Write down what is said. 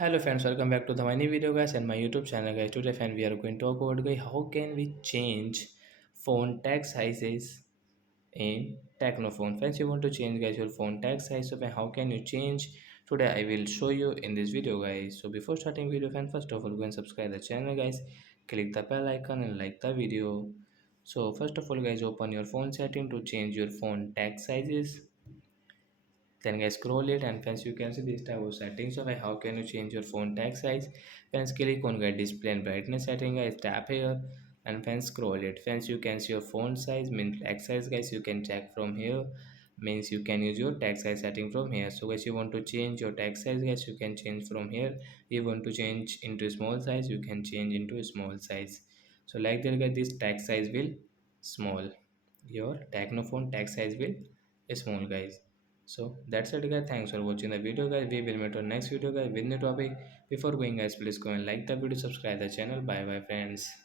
Hello friends, welcome back to the my new video guys and my YouTube channel guys. Today friend we are going to talk about guys how can we change phone text sizes in Tecno phone. Friends, you want to change guys your phone text size, so then how can you change? Today I will show you in this video guys. So before starting video friend, first of all go and subscribe the channel guys, click the bell icon and like the video. So first of all guys, open your phone setting to change your phone text sizes. Then guys scroll it and friends you can see this type of settings. So like how can you change your phone text size? Friends, click on guys display and brightness setting guys, tap here and friends scroll it. Friends, you can see your phone size mean text size guys, you can check from here, means you can use your text size setting from here. So guys, you want to change your text size guys, you can change from here. You want to change into small size, you can change into a small size. So like that guys, this text size will small, your Technophone text size will small guys. So that's it guys, thanks for watching the video guys. We will meet on next video guys with new topic. Before going guys, please go and like the video, subscribe the channel. Bye bye friends.